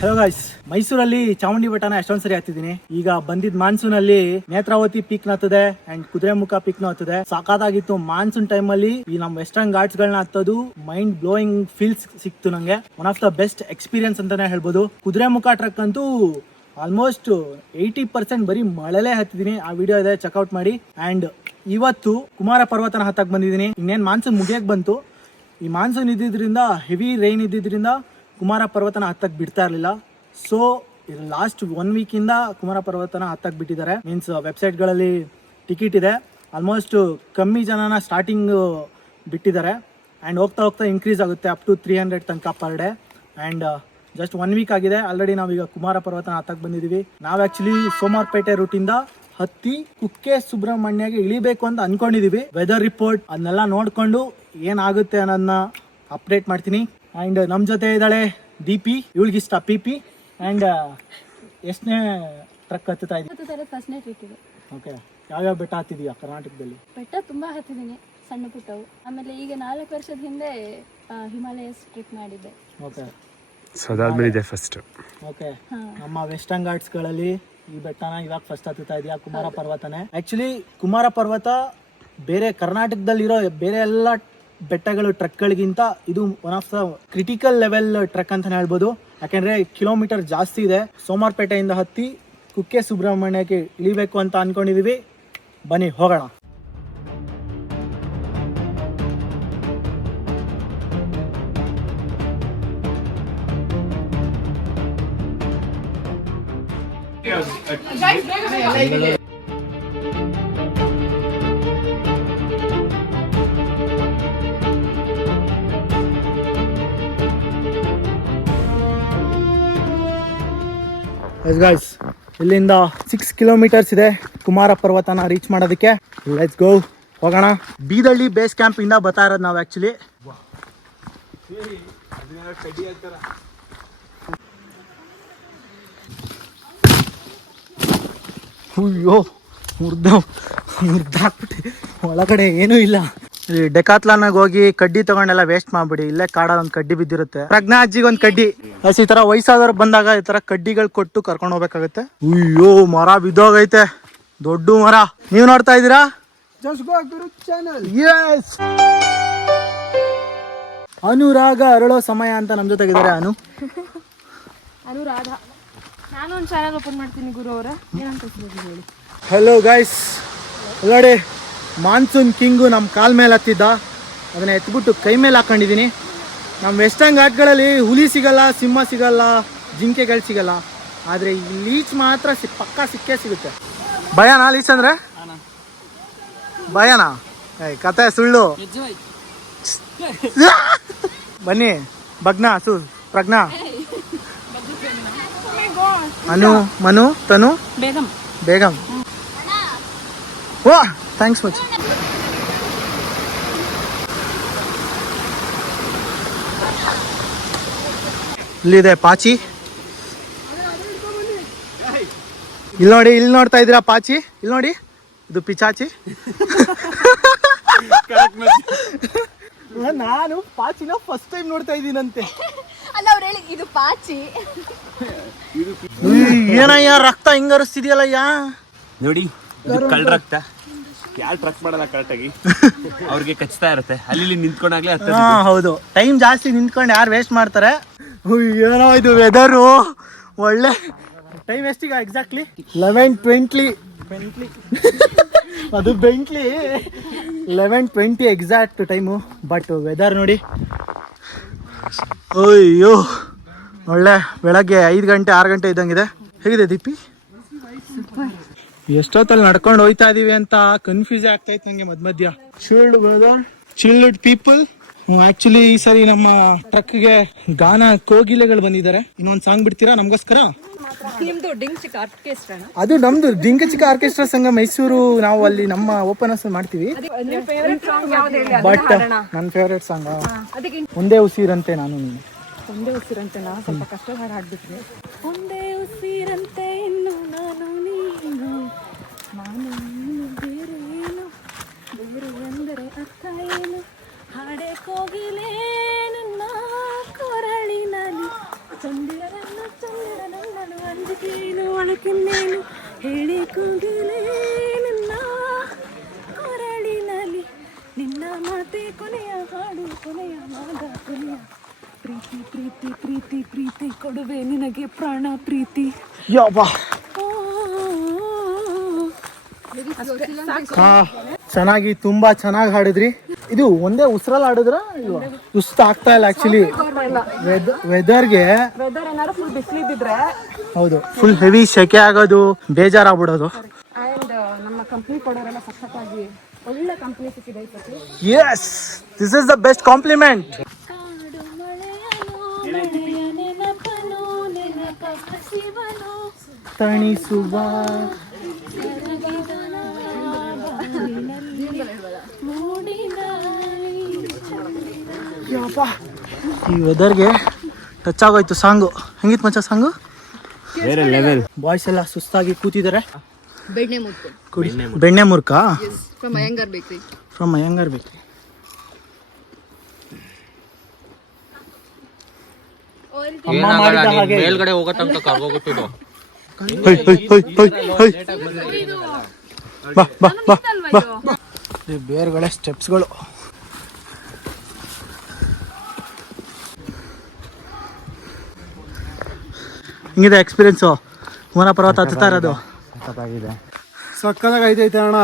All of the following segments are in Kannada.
ಹಲೋ ಗೈಸ್, ಮೈಸೂರಲ್ಲಿ ಚಾಮುಂಡಿ ಬೆಟ್ಟನ ಎಷ್ಟೊಂದ್ ಸರಿ ಹತ್ತಿದ್ದೀನಿ. ಈಗ ಬಂದಿದ್ ಮಾನ್ಸೂನ್ ಅಲ್ಲಿ ನೇತ್ರಾವತಿ ಪೀಕ್ ಹತ್ತದೆ ಅಂಡ್ ಕುದುರೆಮುಖ ಪೀಕ್ ಹತ್ತದೆ. ಸಾಕಾಗಿತ್ತು. ಮಾನ್ಸೂನ್ ಟೈಮ್ ಅಲ್ಲಿ ಈ ನಮ್ ವೆಸ್ಟರ್ನ್ ಘಾಟ್ಸ್ ಗಳನ್ನ ಹತ್ತೋದು ಮೈಂಡ್ ಬ್ಲೋಯಿಂಗ್ ಫೀಲ್ಸ್ ಸಿಕ್ತು ನಂಗೆ. One of the best experience ಅಂತಾನೆ ಹೇಳ್ಬೋದು. ಕುದುರೆಮುಖ ಟ್ರಕ್ ಅಂತೂ ಆಲ್ಮೋಸ್ಟ್ 80% ಬರೀ ಮಳೆಲೇ ಹತ್ತಿದ್ದೀನಿ. ಆ ವಿಡಿಯೋ ಇದೆ, ಚೆಕ್ಔಟ್ ಮಾಡಿ. ಅಂಡ್ ಇವತ್ತು ಕುಮಾರ ಪರ್ವತನ ಹತ್ತಕ್ ಬಂದಿದ್ದೀನಿ. ಇನ್ನೇನ್ ಮಾನ್ಸೂನ್ ಮುಗಿಯಕ್ ಬಂತು. ಈ ಮಾನ್ಸೂನ್ ಇದ್ದಿದ್ರಿಂದ, ಹೆವಿ ರೈನ್ ಇದ್ದಿದ್ರಿಂದ ಕುಮಾರ ಪರ್ವತನ ಹತ್ತಕ್ ಬಿಡ್ತಾ ಇರಲಿಲ್ಲ. ಸೊ ಲಾಸ್ಟ್ 1 ವೀಕಿಂದ ಕುಮಾರ ಪರ್ವತನ ಹತ್ತಕ್ ಬಿಟ್ಟಿದ್ದಾರೆ. ಮೀನ್ಸ್ ವೆಬ್ಸೈಟ್ಗಳಲ್ಲಿ ಟಿಕೆಟ್ ಇದೆ. ಆಲ್ಮೋಸ್ಟ್ ಕಮ್ಮಿ ಜನನ ಸ್ಟಾರ್ಟಿಂಗ್ ಬಿಟ್ಟಿದ್ದಾರೆ ಆ್ಯಂಡ್ ಹೋಗ್ತಾ ಹೋಗ್ತಾ ಇನ್ಕ್ರೀಸ್ ಆಗುತ್ತೆ ಅಪ್ ಟು 300 ತನಕ per day. And just 1 week ಆಗಿದೆ. ಆಲ್ರೆಡಿ ನಾವೀಗ ಕುಮಾರ ಪರ್ವತನ ಹತ್ತಕ್ ಬಂದಿದ್ದೀವಿ. ನಾವು ಆ್ಯಕ್ಚುಲಿ ಸೋಮಾರ್ಪೇಟೆ ರೂಟಿಂದ ಹತ್ತಿ ಕುಕ್ಕೆ ಸುಬ್ರಹ್ಮಣ್ಯಗೆ ಇಳಿಬೇಕು ಅಂತ ಅನ್ಕೊಂಡಿದೀವಿ. ವೆದರ್ ರಿಪೋರ್ಟ್ ಅದನ್ನೆಲ್ಲ ನೋಡ್ಕೊಂಡು ಏನಾಗುತ್ತೆ ಅನ್ನೋದನ್ನ ಅಪ್ಡೇಟ್ ಮಾಡ್ತೀನಿ. ಆ್ಯಂಡ್ ನಮ್ಮ ಜೊತೆ ಇದ್ದಾಳೆ ದೀಪಿ, ಇವಳಿಗಿಷ್ಟ ಪಿಪಿ. ಆ್ಯಂಡ್ ಎಷ್ಟನೇ ಟ್ರಕ್ ಹತ್ತುತ್ತಾ ಇದ್ದೀವಿ? ಫಸ್ಟ್ನೇ ಟ್ರಿಪ್ ಇದೆ. ಓಕೆ, ಯಾವ್ಯಾವ ಬೆಟ್ಟ ಹತ್ತಿದೀಯಾ ಕರ್ನಾಟಕದಲ್ಲಿ? ಬೆಟ್ಟ ತುಂಬಾ ಹತ್ತಿದ್ದೀನಿ, ಸಣ್ಣ ಪುಟ್ಟವು. ಆಮೇಲೆ ಈಗ 4 ವರ್ಷದ ಹಿಂದೆ ಹಿಮಾಲಯಸ್ ಟ್ರಿಪ್ ಮಾಡಿದ್ದೆ. ಓಕೆ, ಸದಾದ್ಮೇಲೆ ಫಸ್ಟ್. ಓಕೆ, ನಮ್ಮ ವೆಸ್ಟರ್ನ್ ಘಾಟ್ಸ್ಗಳಲ್ಲಿ ಈ ಬೆಟ್ಟನ ಇವಾಗ ಫಸ್ಟ್ ಹತ್ತುತ್ತಾ ಇದೆಯಾ ಕುಮಾರ ಪರ್ವತನೇ. ಆ್ಯಕ್ಚುಲಿ ಕುಮಾರ ಪರ್ವತ ಬೇರೆ ಕರ್ನಾಟಕದಲ್ಲಿರೋ ಬೇರೆ ಎಲ್ಲ ಬೆಟ್ಟಗಳು ಟ್ರಕ್ಗಳಿಗಿಂತ ಇದು one of the critical level truck ಅಂತಾನೆ ಹೇಳ್ಬೋದು. ಯಾಕೆಂದ್ರೆ ಕಿಲೋಮೀಟರ್ ಜಾಸ್ತಿ ಇದೆ. ಸೋಮಾರ್ಪೇಟೆಯಿಂದ ಹತ್ತಿ ಕುಕ್ಕೆ ಸುಬ್ರಹ್ಮಣ್ಯಕ್ಕೆ ಇಳಿಬೇಕು ಅಂತ ಅನ್ಕೊಂಡಿದೀವಿ. ಬನ್ನಿ ಹೋಗೋಣ. ಗೈಸ್, ಇಲ್ಲಿಂದ 6 ಕಿಲೋಮೀಟರ್ಸ್ ಇದೆ ಕುಮಾರ ಪರ್ವತನ ರೀಚ್ ಮಾಡೋದಕ್ಕೆ. ಲೆಟ್ಸ್ ಗೋ, ಹೋಗೋಣ. ಬೀದಳ್ಳಿ ಬೇಸ್ ಕ್ಯಾಂಪ್ ಇಂದ ಬರ್ತಾ ಇರೋದು ನಾವು ಆ್ಯಕ್ಚುಲಿ. ಅಯ್ಯೋ, ಮುರ್ದಾಕ್ಬಿಟ್ಟೆ. ಒಳಗಡೆ ಏನೂ ಇಲ್ಲ. ಈ ಡೆಕಾತ್ಲಾನಾಗ ಹೋಗಿ ಕಡ್ಡಿ ತಗೊಂಡೆಲ್ಲ ವೇಸ್ಟ್ ಮಾಡ್ಬಿಡಿ. ಇಲ್ಲೇ ಕಾಡ ಒಂದು ಕಡ್ಡಿ ಬಿದ್ದಿರುತ್ತೆ. ಪ್ರಜ್ಞಾ ಅಜ್ಜಿಗೆ ಒಂದು ಕಡ್ಡಿ. ಈ ತರ ವಯಸ್ಸಾದವ್ರು ಬಂದಾಗ ಈ ತರ ಕಡ್ಡಿಗಳು ಕೊಟ್ಟು ಕರ್ಕೊಂಡು ಹೋಗ್ಬೇಕಾಗತ್ತೆ. ಅಯ್ಯೋ, ಮರ ಬಿದ್ದೋಗೈತೆ, ದೊಡ್ಡ ಮರ. ನೀವು ನೋಡ್ತಾ ಇದ್ದೀರಾ? Yes! ಅನುರಾಗ ಅರಳೋ ಸಮಯ ಅಂತ ನಮ್ ಜೊತೆಗಿದ್ದಾರೆ. ಅನುರಾಧ. ನಾನು ಒಂದು ಚಾನಲ್ ಓಪನ್ ಮಾಡ್ತೀನಿ ಗುರು ಅವರ. ಹೇಳಿ. ಹಲೋ ಗೈಸ್, ನೋಡಿ ಮಾನ್ಸೂನ್ ಕಿಂಗು ನಮ್ಮ ಕಾಲ್ ಮೇಲೆ ಹತ್ತಿದ್ದ. ಅದನ್ನ ಎತ್ಬಿಟ್ಟು ಕೈ ಮೇಲೆ ಹಾಕೊಂಡಿದ್ದೀನಿ. ನಮ್ಮ ವೆಸ್ಟರ್ನ್ ಘಾಟ್ಗಳಲ್ಲಿ ಹುಲಿ ಸಿಗಲ್ಲ, ಸಿಂಹ ಸಿಗಲ್ಲ, ಜಿಂಕೆಗಳು ಸಿಗಲ್ಲ. ಆದರೆ ಈ ಲೀಚ್ ಮಾತ್ರ ಪಕ್ಕಾ ಸಿಕ್ಕೇ ಸಿಗುತ್ತೆ. ಭಯನಾ ಲೀಚ್ ಅಂದ್ರೆ? ಭಯನಾ? ಕತೆ ಸುಳ್ಳು. ಬನ್ನಿ ಭಗ್ನಾ, ಪ್ರಜ್ಞಾ, ಅನು, ಮನು, ತನು, ಬೇಗಂ. ಓ, ಥ್ಯಾಂಕ್ಸ್ ಮಚ್. ಇಲ್ಲಿದೆ ಪಾಚಿ. ಇಲ್ಲಿ ನೋಡ್ತಾ ಇದ್ದೀರಾ ಪಾಚಿ? ಇಲ್ಲಿ ನೋಡಿ, ಇದು ಪಿಚಾಚಿ. ನಾನು ಪಾಚಿನ ಫಸ್ಟ್ ಟೈಮ್ ನೋಡ್ತಾ ಇದ್ದೀನಂತೆ. ಇದು ಪಾಚಿ. ಏನಯ್ಯ ರಕ್ತ ಹಿಂಗರಿಸ್ತಿದ್ಯಲ್ಲಯ್ಯ ನೋಡಿ, ಕಳ್ಳ ರಕ್ತ. ಯಾರು ಟ್ರಕ್ ಮಾಡಲ್ಲ ಕರೆಕ್ಟಾಗಿ, ಅವ್ರಿಗೆ ಕಚ್ತಾ ಇರುತ್ತೆ. ಅಲ್ಲಿ ನಿಂತ್ಕೊಂಡಾಗ್ಲೇ. ಹೌದು, ಟೈಮ್ ಜಾಸ್ತಿ ನಿಂತ್ಕೊಂಡು ಯಾರು ವೇಸ್ಟ್ ಮಾಡ್ತಾರೆ. ಏನೋ ಇದು ವೆದರು ಒಳ್ಳೆ. ಟೈಮ್ ಎಷ್ಟಿಗ ಎಕ್ಸಾಕ್ಟ್ಲಿ? 11:20. ಅದು ಬೆಂಟ್ಲಿ 11:20 ಎಕ್ಸಾಕ್ಟ್ ಟೈಮು. ಬಟ್ ವೆದರ್ ನೋಡಿ, ಅಯ್ಯೋ ಒಳ್ಳೆ. ಬೆಳಗ್ಗೆ 5 ಗಂಟೆ 6 ಗಂಟೆ ಇದ್ದಂಗಿದೆ. ಹೇಗಿದೆ ದೀಪಿ? ಎಷ್ಟೊತ್ತಲ್ಲಿ ನಡ್ಕೊಂಡು ಹೋಯ್ತಾ ಇದೀವಿ ಅಂತ ಕನ್ಫ್ಯೂಸ್ ಆಗ್ತಾ ಇತ್ತು ನಂಗೆ ಮಧ್ಯ. Chilled weather, chilled people. Actually ಈ ಸರಿ ನಮ್ಮ ಟ್ರಕ್ಗೆ ಗಾನ ಕೋಗಿಲೆಗಳು ಬಂದಿದ್ದಾರೆ. ಇನ್ನೊಂದು ಸಾಂಗ್ ಬಿಡ್ತೀರಾ ನಮಗೋಸ್ಕರ? ಅದು ನಮ್ದು ಡಿಂಗಚಿಕ ಆರ್ಕೆಸ್ಟ್ರಾ ಸಂಘ ಮೈಸೂರು. ನಾವು ಅಲ್ಲಿ ನಮ್ಮ ಓಪನರ್ಸ್ ಮಾಡ್ತೀವಿ. ಬಟ್ ನನ್ನ ಫೇವ್ರೇಟ್ ಸಾಂಗ್ ಒಂದೇ ಉಸಿರಂತೆ ನಾನು ನೀನು. ಒಂದೇ ಉಸಿರಂತೆ ನಾ ಸ್ವಲ್ಪ ಕಷ್ಟ ಹಾಡ್ಬಿಟ್ರಿ. ಒಂದೇ ಉಸಿರಂತೆ ಇನ್ನು ನಾನು ನೀನು, ನಾನು ಬೇರೆ ಏನು, ಬೇರೆ ಎಂದರೆ ಅರ್ಥ ಏನು, ಹಾಡೆ ಕೋಗಿಲೆ ನನ್ನ ಕೊರಳಿನಲ್ಲಿ ಚಂದಿರನ ಚಂದಿರನನ್ನು ಅಂಜಿಕೆನು ಒಳಕೆನ್ನೇನು ಹೇಳಿ ಕೂಗಿಲೇ ನಿನ್ನ ಕೊರಳಿನಲ್ಲಿ ನಿನ್ನ ಮಾತೆ ಕೊನೆಯ ಹಾಡು ಕೊನೆಯ ಮಾದ ಕೊನೆಯ ಪ್ರೀತಿ ಪ್ರೀತಿ ಪ್ರೀತಿ ಪ್ರೀತಿ ಕೊಡುವೆ ನಿನಗೆ ಪ್ರಾಣ ಪ್ರೀತಿ. ಚೆನ್ನಾಗಿ ತುಂಬಾ ಚೆನ್ನಾಗಿ ಹಾಡಿದ್ರಿ. ಇದು ಒಂದೇ ಉಸಿರಲ್ಲಿ ಹಾಡಿದ್ರ ಸುಸ್ತು ಆಗ್ತಾ ಇಲ್ಲ ಆಕ್ಚುಲಿ. ವೆದರ್ಗೆ ಏನಾದ್ರು ಫುಲ್ ಬಿಸಿಲಿದ್ದಿದ್ರೆ ಹೌದು ಫುಲ್ ಹೆವಿ ಸೆಕೆ ಆಗೋದು, ಬೇಜಾರಾಗ್ಬಿಡೋದು. ಅಂಡ್ ನಮ್ಮ ಕಂಪ್ನಿ ಕೊಡೋರೆಲ್ಲ ಸಖತ್ತಾಗಿ ಒಳ್ಳೆ ಕಂಪ್ನಿ ಸಿಕ್ಕಿದೆ ಈ ಸತಿ. Yes, this is the best compliment. ತಣಿಸುವ ಈ ವೆದರ್ಗೆ ಟಚ್ ಆಗೋಯ್ತು ಸಾಂಗು. ಹೆಂಗಿತ್ತು ಮಚ್ಚ ಸಾಂಗು? ಬೇರೆ ಲೆವೆಲ್. ಬಾಯ್ಸ್ ಎಲ್ಲ ಸುಸ್ತಾಗಿ ಕೂತಿದ್ದಾರೆ. ಬೆಣ್ಣೆ ಮುರ್ಕು ಕುಡಿ ಬೆಣ್ಣೆ ಮುರ್ಕ ಫ್ರಮ್ ಅಯ್ಯಂಗಾರ್ ಬೇಕ್ರಿ. ಫ್ರಮ್ ಅಯ್ಯಂಗಾರ್ ಬೇಕ್ರಿ. ಅಮ್ಮ ಮಾಡಿದ ಹಾಗೆ ಮೇಲ್ಗಡೆ ಹೋಗೋ ತನಕ ಕರ್ಗೋಗುತ್ತಿದ್ದು. ಬಾ ಬಾ ಬಾ ಬಾ. ಬೇರ್ಗಡೆ ಸ್ಟೆಪ್ಸ್ಗಳು. ಹಿಂಗಿದೆ ಎಕ್ಸ್ಪೀರಿಯನ್ಸು ಮೋನ ಪರ್ವತ ಹತ್ತುತ್ತಾ ಇರೋದು. ಸಕ್ಕದಾಗ ಐತೈತೆ ಅಣ್ಣ.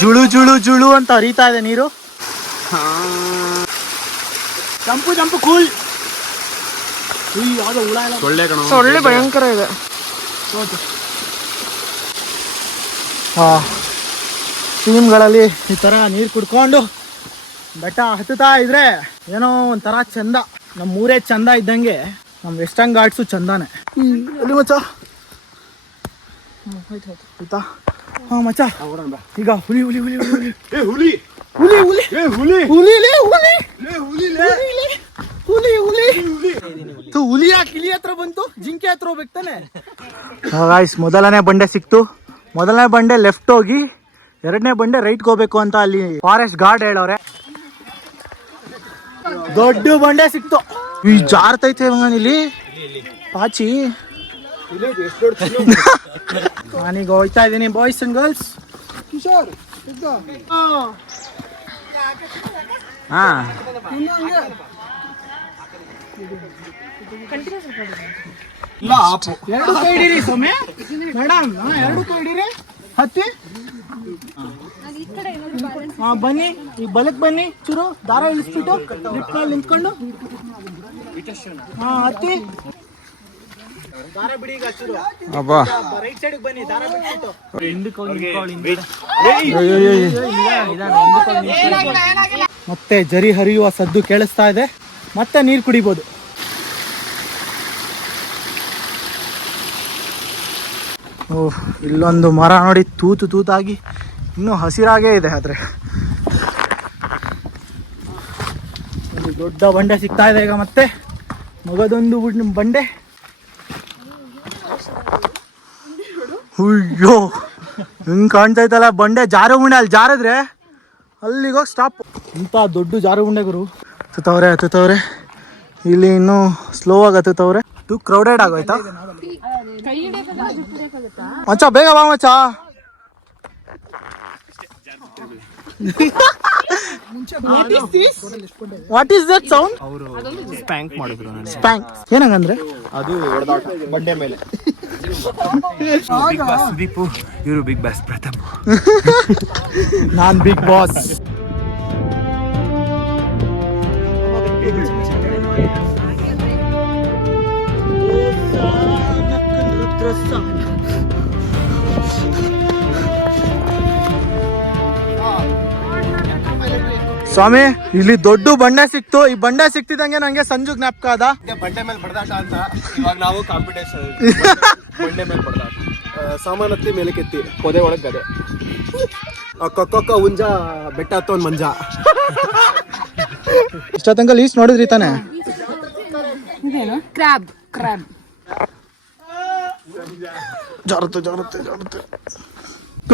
ಜುಳು ಜುಳು ಜುಳು ಅಂತ ಹರಿತಾ ಇದೆ ನೀರು. Jump jump cool. ಯಾವ್ದೋ ಹುಳ ಎಲ್ಲ ಸೊಳ್ಳೆ ಭಯಂಕರ ಇದೆ. ಟೀಮ್ಗಳಲ್ಲಿ ಈ ಥರ ನೀರು ಕುಡ್ಕೊಂಡು ಬೆಟ್ಟ ಹತ್ತುತ್ತಾ ಇದ್ರೆ ಏನೋ ಒಂಥರ ಚಂದ. ನಮ್ಮ ಊರೇ ಚಂದ ಇದ್ದಂಗೆ ನಮ್ಮ ವೆಸ್ಟರ್ನ್ ಘಾಟ್ಸು ಚಂದಾನೆ. ಅಲ್ಲಿ ಮಚ್ಚ ಆಯ್ತಾ? ಹಾ ಮಚ್ಚ, ಈಗ ಹುಲಿ ಹುಲಿ ಹುಲಿ ಹುಲಿ ಹುಲಿ ಹುಲಿ ಹುಲಿ ಹುಲಿ ಹುಲಿ ಹುಲಿ ಹುಲಿ ಯಾಕೆ ಇಲಿ ಹತ್ರ ಬಂತು? ಜಿಂಕೆ ಹತ್ರ ಹೋಗ್ಬೇಕು ತಾನೆ. ಗಾಯ್ಸ್, ಮೊದಲನೇ ಬಂಡೆ ಸಿಕ್ತು. ಮೊದಲನೇ ಬಂಡೆ ಲೆಫ್ಟ್ ಹೋಗಿ, ಎರಡನೇ ಬಂಡೆ ರೈಟ್ ಹೋಗ್ಬೇಕು ಅಂತ ಅಲ್ಲಿ ಫಾರೆಸ್ಟ್ ಗಾರ್ಡ್ ಹೇಳವ್ರೆ. ದೊಡ್ಡ ಬಂಡೆ ಸಿಕ್ತು. ಈ ಜಾರ್ತೈತೆ ಇಲ್ಲಿ ಪಾಚಿ. ನಾನೀಗ ಹೋಗ್ತಾ ಇದ್ದೀನಿ ಬಾಯ್ಸ್ ಅಂಡ್ ಗರ್ಲ್ಸ್. ಎರಡು ಕೈ ಹಿಡೀರಿ ಸೌಮ್ಯ ಮೇಡಮ್, ಎರಡು ಕೈ ಹಿಡೀರಿ. ಹತ್ತಿ ಬನ್ನಿ, ಈಗ ಬಲಕ್ ಬನ್ನಿ. ಚೂರು ದಾರ ಇಳಿಸ್ಬಿಟ್ಟು ಲಿಫ್ಟ್ ಮೇಲೆ ನಿಂತ್ಕೊಂಡು ಹತ್ತಿ. ದಾರ ಬಿಡಿ ಈಗ ಚೂರು. ರೈಟ್ ಸೈಡ್ ಬನ್ನಿ, ದಾರ ಬಿಟ್ಬಿಟ್ಟು. ಮತ್ತೆ ಜರಿ ಹರಿಯುವ ಸದ್ದು ಕೇಳಿಸ್ತಾ ಇದೆ. ಮತ್ತೆ ನೀರು ಕುಡಿಬೋದು. ಓಹ್, ಇಲ್ಲೊಂದು ಮರ ನೋಡಿ ತೂತು ತೂತಾಗಿ ಇನ್ನೂ ಹಸಿರಾಗೇ ಇದೆ. ಆದ್ರೆ ಒಂದು ದೊಡ್ಡ ಬಂಡೆ ಸಿಗ್ತಾ ಇದೆ ಈಗ. ಮತ್ತೆ ಮಗದೊಂದು ಬಂಡೆ. ಅಯ್ಯೋ, ಹಿಂಗ್ ಕಾಣ್ತಾ ಇತ್ತಲ್ಲ ಬಂಡೆ. ಜಾರು ಗುಂಡೆ ಅಲ್ಲಿ ಜಾರಿದ್ರೆ ಅಲ್ಲಿಗೋಗಿ ಸ್ಟಾಪ್. ಇಂಥ ದೊಡ್ಡ ಜಾರು ಗುಂಡೆ ಗುರು. ಹತ್ತುತ್ತವ್ರೆ ಇಲ್ಲಿ ಇನ್ನೂ ಸ್ಲೋ ಆಗಿ ಹತ್ತುತ್ತವ್ರೆ. ಟು ಕ್ರೌಡೆಡ್ ಆಗೋಯ್ತಾ ಮಚ್ಚ? ಬೇಗ ಬಾ ಮಚ್ಚ. What is that sound? Spank ಮಾಡಿದ್ರು. ಸ್ಪ್ಯಾಂಕ್ ಏನಂಗಂದ್ರೆ? ಅದು ಬಂಡೆ ಮೇಲೆ. ಬಿಗ್ ಬಾಸ್ ಸುದೀಪು, ಇವರು ಬಿಗ್ ಬಾಸ್ ಪ್ರಥಮ್. ನಾನ್ ಬಿಗ್ ಬಾಸ್. ಸ್ವಾಮಿ, ಇಲ್ಲಿ ದೊಡ್ಡ ಬಂಡೆ ಸಿಕ್ತು. ಈ ಬಂಡೆ ಸಿಕ್ತಿದಂಗೆ ನಂಗೆ ಸಂಜು ಜ್ಞಾಪಕ ಅದ. ಬಂಡೆ ಮೇಲೆ ಬಡದಾಟ ಅಂತ. ಇವಾಗ ನಾವು ಕಾಂಪಿಟೇಷನ್ ಬಂಡೆ ಮೇಲೆ ಬಡ್ದಾಟ. ಸಾಮಾನತ್ತಿ ಮೇಲೆ ಕೆತ್ತಿ ಪೊದೆ ಒಳಗೆ ಗದೆ. ಕೊಕ್ಕ ಹುಂಜ ಬೆಟ್ಟ ಹತ್ತೊಂದು ಮಂಜ. ಇಷ್ಟೊತ್ತಂಕ ಲೀಸ್ಟ್ ನೋಡಿದ್ರಿ ತಾನೆ? ಕ್ರಾಬ್ ಕ್ರಾಬ್ ಜಾರುತ್ತೆ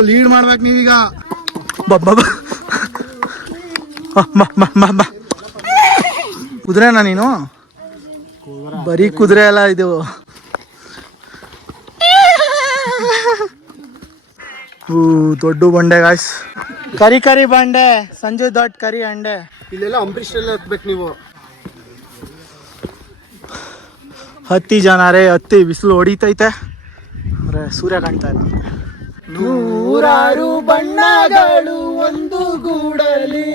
ಲೀಡ್ ಮಾಡ್ಬೇಕು ನೀವೀಗ. ಕುದುರೆನಾ ನೀನು? ಬರೀ ಕುದುರೆ ಅಲ್ಲ ಇದು, ದೊಡ್ಡ ಬಂಡೆ ಗಾಯ್ಸ್, ಕರಿ ಕರಿ ಬಂಡೆ, ಸಂಜೆ ದೊಡ್ಡ ಕರಿ ಅಂಡೆ. ಇಲ್ಲೆಲ್ಲ ಅಂಬರೀಷ್ ಎಲ್ಲ ಹತ್ಬೇಕು ನೀವು. ಹತ್ತಿ ಜನ ರೇ, ಹತ್ತಿ ಬಿಸಿಲು ಹೊಡಿತೈತೆ ಅಂದ್ರೆ ಸೂರ್ಯ ಕಾಣ್ತಾ ಇಲ್ಲ. ನೂರಾರು ಬಣ್ಣಗಳು ಒಂದು ಗೂಡಲಿ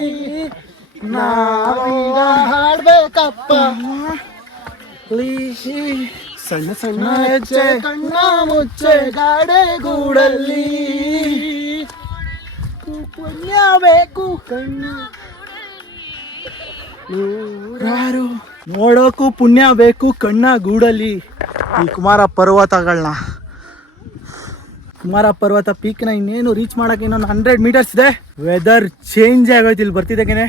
ನಾವೀಗ ಹಾಡ್ಬೇಕಪ್ಪ. ಸಣ್ಣ ಸಣ್ಣ ಹೆಜ್ಜೆ ಕಣ್ಣ ಮುಚ್ಚೆ ಗಾಡೆ ಗೂಡಲ್ಲಿ ಪುಣ್ಯ ಬೇಕು ಕಣ್ಣ ನೂರಾರು ನೋಡೋಕು ಪುಣ್ಯ ಬೇಕು ಕಣ್ಣ ಗೂಡಲ್ಲಿ. ಈ ಕುಮಾರ ಪರ್ವತಗಳನ್ನ, ಕುಮಾರ ಪರ್ವತ ಪೀಕ್ನ ಇನ್ನೇನು ರೀಚ್ ಮಾಡಕ್ಕೆ ಇನ್ನೊಂದು 100 ಮೀಟರ್ಸ್ ಇದೆ. ವೆದರ್ ಚೇಂಜ್ ಆಗೋಯ್ತು, ಇಲ್ಲಿ ಬರ್ತಿದ್ದಾಗೇನೆ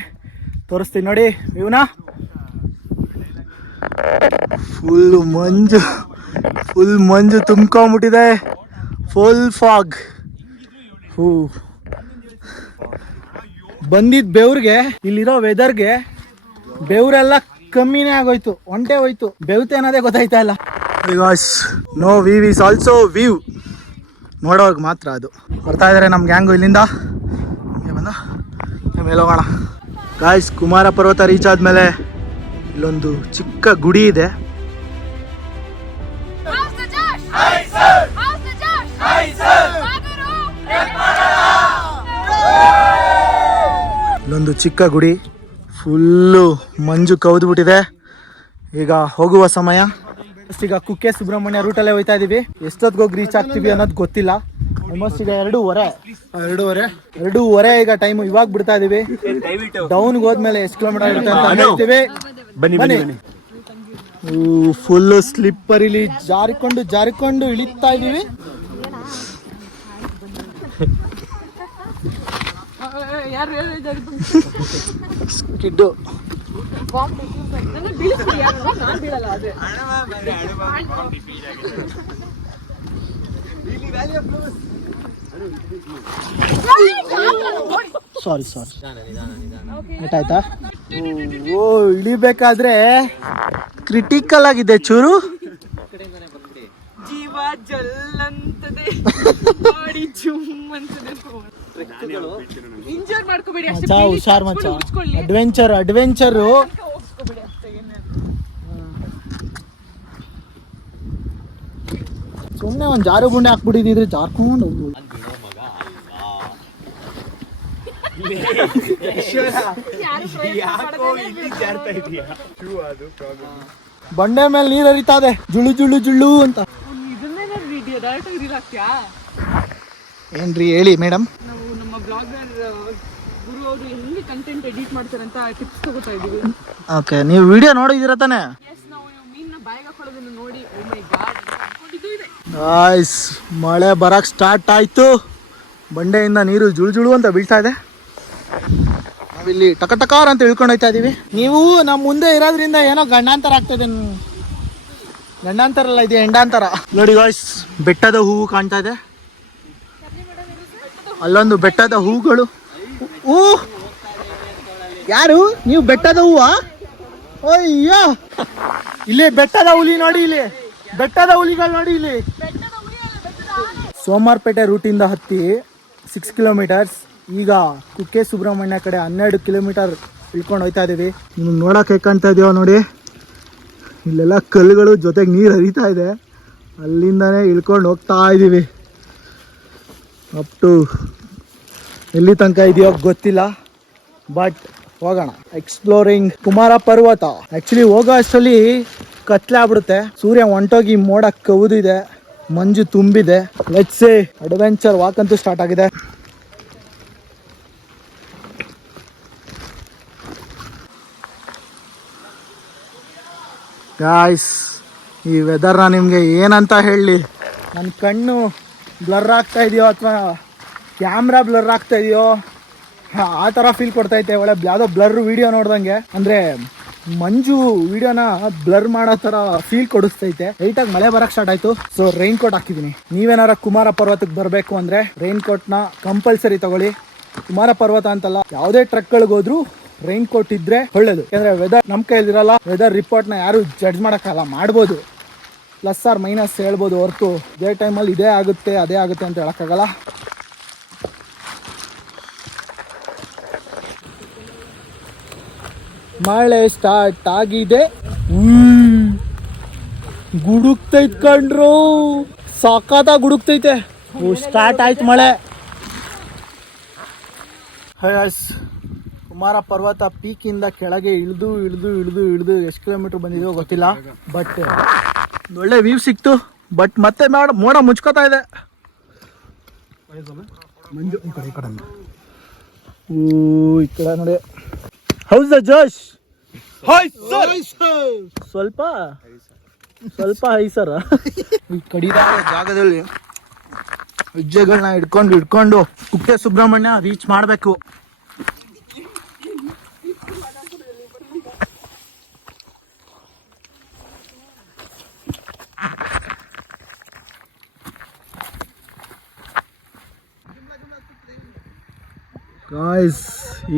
ತೋರಿಸ್ತೀನಿ ನೋಡಿ ಇವನ. ಫುಲ್ ಮಂಜು ತುಂಬ್ಕೊಂಬಿಟ್ಟಿದೆ, ಫುಲ್ ಫಾಗ್. ಬಂದಿದ್ದ ಬೆವ್ರಿಗೆ, ಇಲ್ಲಿರೋ ವೆದರ್ಗೆ ಬೆವ್ರೆಲ್ಲ ಕಮ್ಮಿನೇ ಆಗೋಯ್ತು, ಹೊಂಟೆ ಹೋಯ್ತು. ಬೆವ್ತೆ ಅನ್ನೋದೇ ಗೊತ್ತಾಯ್ತಾ ಇಲ್ಲ. Because no view is also view, ನೋಡೋವಾಗ ಮಾತ್ರ ಅದು. ಬರ್ತಾ ಇದ್ದಾರೆ ನಮ್ಮ ಗ್ಯಾಂಗು ಇಲ್ಲಿಂದ. ಬಂದು ಮೇಲೆ ಹೋಗೋಣ ಗಾಯ್ಸ್. ಕುಮಾರ ಪರ್ವತ ರೀಚ್ ಆದಮೇಲೆ ಇಲ್ಲೊಂದು ಚಿಕ್ಕ ಗುಡಿ ಇದೆ. ಇಲ್ಲೊಂದು ಚಿಕ್ಕ ಗುಡಿ, ಫುಲ್ಲು ಮಂಜು ಕವಿದ್ಬಿಟ್ಟಿದೆ. ಈಗ ಹೋಗುವ ಸಮಯ. ಈಗ ಕುಕ್ಕೆ ಸುಬ್ರಹ್ಮಣ್ಯ ರೂಟಲ್ಲೇ ಹೋಯ್ತಾ ಇದೀವಿ. ಎಷ್ಟೊತ್ತಿಗೆ ಹೋಗಿ ರೀಚ್ ಆಗ್ತೀವಿ ಅನ್ನೋದು ಗೊತ್ತಿಲ್ಲ. ಆಲ್ಮೋಸ್ಟ್ ಈಗ 2:30 ಈಗ ಟೈಮ್. ಇವಾಗ ಬಿಡ್ತಾ ಇದೀವಿ. ಡೌನ್ಗೆ ಹೋದ್ಮೇಲೆ ಎಷ್ಟು ಕಿಲೋಮೀಟರ್ ಆಗುತ್ತೆ ಅಂತ ಹೇಳ್ತೀವಿ. ಬನ್ನಿ. ಫುಲ್ ಸ್ಲಿಪ್ಪರ್, ಇಲ್ಲಿ ಜಾರಿಕೊಂಡು ಇಳಿತಾ ಇದೀವಿ. ಸ್ಕಿಡ್ಡು ಸಾರಿ ಆಯ್ತಾ. ಓ, ಇಳಿಬೇಕಾದ್ರೆ ಕ್ರಿಟಿಕಲ್ ಆಗಿದೆ ಚೂರು. ಜೀವ ಜಲ್ಲಂತದೆ, ಬಾಡಿ ಜುಮ್ ಅಂತದೆ. ಇಂಜರ್ ಮಾಡ್ಕೋಬೇಡಿ ಅಷ್ಟೇ, ಹುಷಾರ್ ಮಚ್ಚ. ಅಡ್ವೆಂಚರು ಸುಮ್ಮನೆ ಒಂದು ಜಾರು ಗುಂಡೆ ಹಾಕ್ಬಿಟ್ಟಿದ್ರೆ ಜಾರ್ಕೊಂಡು ಹೋಗ್ಬೋದು. ಬಂಡೆ ಮೇಲೆ ನೀರು ಹರಿತಾ ಇದೆ, ಜುಳ್ಳು ಅಂತ. ಏನ್ರಿ ಹೇಳಿ ಮೇಡಮ್. ನಾವು ನಮ್ಮ ಬ್ಲಾಗರ್ ಗುರು ಅವರು ಹೆಂಗೆ ಕಂಟೆಂಟ್ ಎಡಿಟ್ ಮಾಡ್ತಾರೆ ಅಂತ ಟಿಪ್ಸ್ ತಗೋತಾ ಇದೀವಿ. ಓಕೆ, ನೀವು ವಿಡಿಯೋ ನೋಡಿದಿರ ತಾನೆ? ಎಸ್, ನಾವು ಮೀನ್ನ ಬಾಯಿಗೆ ಹಾಕೊಳ್ಳೋದನ್ನ ನೋಡಿ ಓ ಮೈ ಗಾಡ್ ಅನ್ಕೊಂಡಿದ್ದು ಇದೆ. ಗಾಯ್ಸ್, ಮಳೆ ಬರಕ್ ಸ್ಟಾರ್ಟ್ ಆಯ್ತು. ಬಂಡೆಯಿಂದ ನೀರು ಜುಳು ಅಂತ ಬೀಳ್ತಾ ಇದೆ. ನಾವಿಲ್ಲಿ ಟಕಟಕಾರ ಅಂತ ಇಳ್ಕೊಂಡು ಹೋಗ್ತಾ ಇದೀವಿ. ನೀವು ನಮ್ಮ ಮುಂದೆ ಇರೋದ್ರಿಂದ ಏನೋ ಗಂಡಾಂತರ ಆಗ್ತದೆ. ಗಂಡಾಂತರ ಅಲ್ಲ, ಇದೆ ಎಂಡಾಂತರ. ನೋಡಿ ಗಾಯ್ಸ್, ಬೆಟ್ಟದ ಹೂವು ಕಾಣ್ತಾ ಇದೆ. ಅಲ್ಲೊಂದು ಬೆಟ್ಟದ ಹೂಗಳು. ಯಾರು ನೀವು? ಬೆಟ್ಟದ ಹೂವಾ? ಅಯ್ಯೋ, ಇಲ್ಲಿ ಬೆಟ್ಟದ ಹುಲಿ ನೋಡಿ, ಇಲ್ಲಿ ಬೆಟ್ಟದ ಹುಲಿಗಳು ನೋಡಿ. ಇಲ್ಲಿ ಸೋಮಾರ್ಪೇಟೆ ರೂಟಿಂದ ಹತ್ತಿ 6 ಕಿಲೋಮೀಟರ್ಸ್. ಈಗ ಕುಕ್ಕೆ ಸುಬ್ರಹ್ಮಣ್ಯ ಕಡೆ 12 ಕಿಲೋಮೀಟರ್ ಇಳ್ಕೊಂಡು ಹೋಗ್ತಾ ಇದೀವಿ. ನಿಮ್ಗೆ ನೋಡಕ್ಕೆ ಕಾಣ್ತಾ ಇದೀವ ನೋಡಿ, ಇಲ್ಲೆಲ್ಲ ಕಲ್ಲುಗಳು ಜೊತೆಗೆ ನೀರು ಹರಿತಾ ಇದೆ. ಅಲ್ಲಿಂದಾನೇ ಇಳ್ಕೊಂಡು ಹೋಗ್ತಾ ಇದ್ದೀವಿ. ಅಪ್ ಟು ಎಲ್ಲಿ ತನಕ ಇದೆಯೋ ಗೊತ್ತಿಲ್ಲ, ಬಟ್ ಹೋಗೋಣ. ಎಕ್ಸ್ಪ್ಲೋರಿಂಗ್ ಕುಮಾರ ಪರ್ವತ. ಆ್ಯಕ್ಚುಲಿ ಹೋಗೋ ಅಷ್ಟರಲ್ಲಿ ಕತ್ಲೆ ಆಗ್ಬಿಡುತ್ತೆ. ಸೂರ್ಯ ಹೊಂಟೋಗಿ ಮೋಡ ಕವಿದಿದೆ, ಮಂಜು ತುಂಬಿದೆ. ಲೆಟ್ಸ್ ಸೇ ಅಡ್ವೆಂಚರ್ ವಾಕ್ ಅಂತೂ ಸ್ಟಾರ್ಟ್ ಆಗಿದೆ. ಗಾಯ್ಸ್, ಈ ವೆದರ್ನ ನಿಮಗೆ ಏನಂತ ಹೇಳಲಿ. ನನ್ನ ಕಣ್ಣು ಬ್ಲರ್ ಆಗ್ತಾ ಇದೆಯೋ ಅಥವಾ ಕ್ಯಾಮ್ರಾ ಬ್ಲರ್ ಆಗ್ತಾ ಇದೆಯೋ ಆ ಥರ ಫೀಲ್ ಕೊಡ್ತೈತೆ. ಒಳ್ಳೆ ಯಾವುದೋ ಬ್ಲರ್ ವಿಡಿಯೋ ನೋಡ್ದಂಗೆ, ಅಂದರೆ ಮಂಜು ವಿಡಿಯೋನ ಬ್ಲರ್ ಮಾಡೋ ಥರ ಫೀಲ್ ಕೊಡಿಸ್ತೈತೆ. ಲೈಟಾಗಿ ಮಳೆ ಬರೋಕ್ಕೆ ಸ್ಟಾರ್ಟ್ ಆಯಿತು. ಸೊ ರೈನ್ ಕೋಟ್ ಹಾಕಿದ್ದೀನಿ. ನೀವೇನಾರ ಕುಮಾರ ಪರ್ವತಕ್ಕೆ ಬರಬೇಕು ಅಂದರೆ ರೈನ್ ಕೋಟ್ನ ಕಂಪಲ್ಸರಿ ತಗೊಳ್ಳಿ. ಕುಮಾರ ಪರ್ವತ ಅಂತಲ್ಲ, ಯಾವುದೇ ಟ್ರಕ್ಗಳಿಗೆ ಹೋದ್ರೂ ರೈನ್ ಕೋಟ್ ಇದ್ರೆ ಒಳ್ಳೇದು. ಯಾಕಂದರೆ ವೆದರ್ ನಮ್ಮ ಕೈಯಲ್ಲಿರಲ್ಲ. ವೆದರ್ ರಿಪೋರ್ಟ್ನ ಯಾರು ಜಡ್ಜ್ ಮಾಡೋಕ್ಕಲ್ಲ, ಮಾಡ್ಬೋದು ಪ್ಲಸ್ ಆರ್ ಮೈನಸ್ ಹೇಳ್ಬೋದು ಹೊರತು ಇದೇ ಟೈಮಲ್ಲಿ ಇದೇ ಆಗುತ್ತೆ ಅದೇ ಆಗುತ್ತೆ ಅಂತ ಹೇಳೋಕ್ಕಾಗಲ್ಲ. ಮಳೆ ಸ್ಟಾರ್ಟ್ ಆಗಿದೆ. ಗುಡುಕ್ತೈತ್ ಕಂಡ್ರು, ಸಾಕಾದಾಗ ಗುಡುಕ್ತೈತೆ. ಸ್ಟಾರ್ಟ್ ಆಯ್ತು ಮಳೆ. ಕುಮಾರ ಪರ್ವತ ಪೀಕಿಂದ ಕೆಳಗೆ ಇಳಿದು ಇಳಿದು ಇಳಿದು ಇಳಿದು ಎಷ್ಟು ಕಿಲೋಮೀಟರ್ ಬಂದಿದೆಯೋ ಗೊತ್ತಿಲ್ಲ. ಬಟ್ ಒಳ್ಳೆ ವ್ಯೂ ಸಿಕ್ತು. ಬಟ್ ಮತ್ತೆ ಮೋಡ ಮುಚ್ಕೋತಾ ಇದೆ. ಮಂಜು ಈ ಕಡೆ ಈ ಕಡೆ ನೋಡಿ. ಹೌಸ್ ದ ಜೋಶ್? ಸ್ವಲ್ಪ ಐಸರ ಈ ಕಡಿದಾದ ಜಾಗದಲ್ಲಿ ಹೆಜ್ಜೆಗಳನ್ನ ಹಿಡ್ಕೊಂಡು ಕುಕ್ಕೆ ಸುಬ್ರಹ್ಮಣ್ಯ ರೀಚ್ ಮಾಡಬೇಕು. ಗಾಯ್ಸ್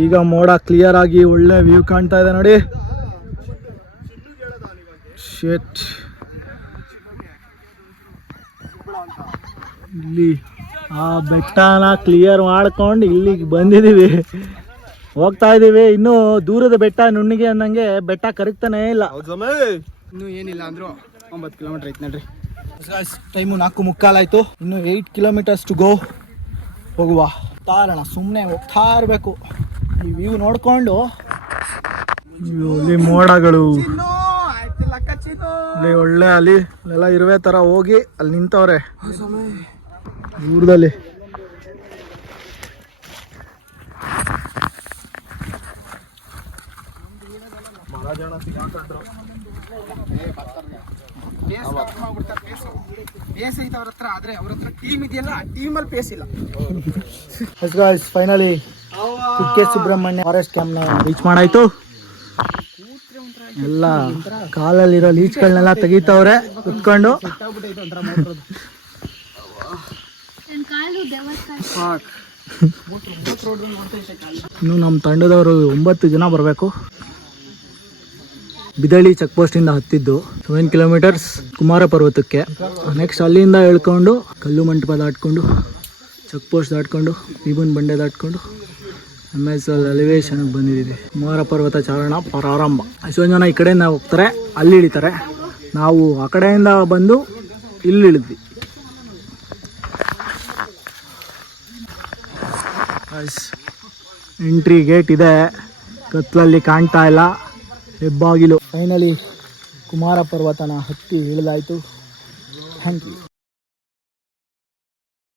ಈಗ ಮೋಡ ಕ್ಲಿಯರ್ ಆಗಿ ಒಳ್ಳೆ ವ್ಯೂ ಕಾಣ್ತಾ ಇದೆ ನೋಡಿ. ಶೇಟ್, ಇಲ್ಲಿ ಆ ಬೆಟ್ಟನ ಕ್ಲಿಯರ್ ಮಾಡ್ಕೊಂಡು ಇಲ್ಲಿಗೆ ಬಂದಿದ್ದೀವಿ, ಹೋಗ್ತಾ ಇದ್ದೀವಿ. ಇನ್ನು ದೂರದ ಬೆಟ್ಟ ನುಣ್ಣಿಗೆ ಅನ್ನಂಗೆ ಬೆಟ್ಟ ಕರಗ್ತಾನೆ ಇಲ್ಲ. ಇನ್ನೂ ಏನಿಲ್ಲ ಅಂದ್ರು 9 ಕಿಲೋಮೀಟರ್ ಐತೆ ನೋಡ್ರಿ. ಟೈಮು 4:45 ಆಯ್ತು. ಇನ್ನು 8 ಕಿಲೋಮೀಟರ್ಸ್ ಟು ಗೋ. ಹೋಗುವ ತಾರಣ, ಸುಮ್ಮನೆ ಹೋಗ್ತಾ ಇರಬೇಕು. ಈ ವ್ಯೂ ನೋಡ್ಕೊಂಡು ಇಲ್ಲಿ ಮೋಡಗಳು ಇಲ್ಲಿ ಒಳ್ಳೆ ಅಲ್ಲೆಲ್ಲ ಇರುವೆ ತರ ಹೋಗಿ ಅಲ್ಲಿ ನಿಂತವ್ರೆ ದೂರದಲ್ಲಿ. Finally Kukke Subrahmanya forest camp ನ ರೀಚ್ ಮಾಡಾಯ್ತು. ಎಲ್ಲ ಕಾಲಲ್ಲಿರೋ ಲೀಚ್ಗಳನ್ನೆಲ್ಲ ತೆಗಿತವ್ರೆ ಕುತ್ಕೊಂಡು. ಇನ್ನು ನಮ್ಮ ತಂಡದವರು 9 ಜನ ಬರಬೇಕು. ಬಿದಳಿ ಚೆಕ್ ಪೋಸ್ಟ್ ಇಂದ ಹತ್ತಿದ್ದು 7 ಕಿಲೋಮೀಟರ್ಸ್ ಕುಮಾರ ಪರ್ವತಕ್ಕೆ. ನೆಕ್ಸ್ಟ್ ಅಲ್ಲಿಂದ ಹೇಳ್ಕೊಂಡು ಕಲ್ಲು ಮಂಟಪ ದಾಟ್ಕೊಂಡು ಚೆಕ್ ಪೋಸ್ಟ್ ದಾಟ್ಕೊಂಡು ಭೀಮನ್ ಬಂಡೆ ದಾಟ್ಕೊಂಡು MSL ಎಲಿವೇಶನ್ಗೆ ಬಂದಿದ್ದೀವಿ. ಕುಮಾರ ಪರ್ವತ ಚಾರಣ ಪ್ರಾರಂಭ. ಎಷ್ಟೊಂದು ಜನ ಈ ಕಡೆಯಿಂದ ಹೋಗ್ತಾರೆ, ಅಲ್ಲಿ ಇಳಿತಾರೆ. ನಾವು ಆ ಕಡೆಯಿಂದ ಬಂದು ಇಲ್ಲಿ ಇಳಿದ್ವಿ. ಎಂಟ್ರಿ ಗೇಟ್ ಇದೆ, ಕತ್ಲಲ್ಲಿ ಕಾಣ್ತಾ ಇಲ್ಲ, ಹೆಬ್ಬಾಗಿಲು. ಫೈನಲಿ ಕುಮಾರ ಪರ್ವತನ ಹತ್ತಿ ಇಳಿದಾಯ್ತು. Thank you.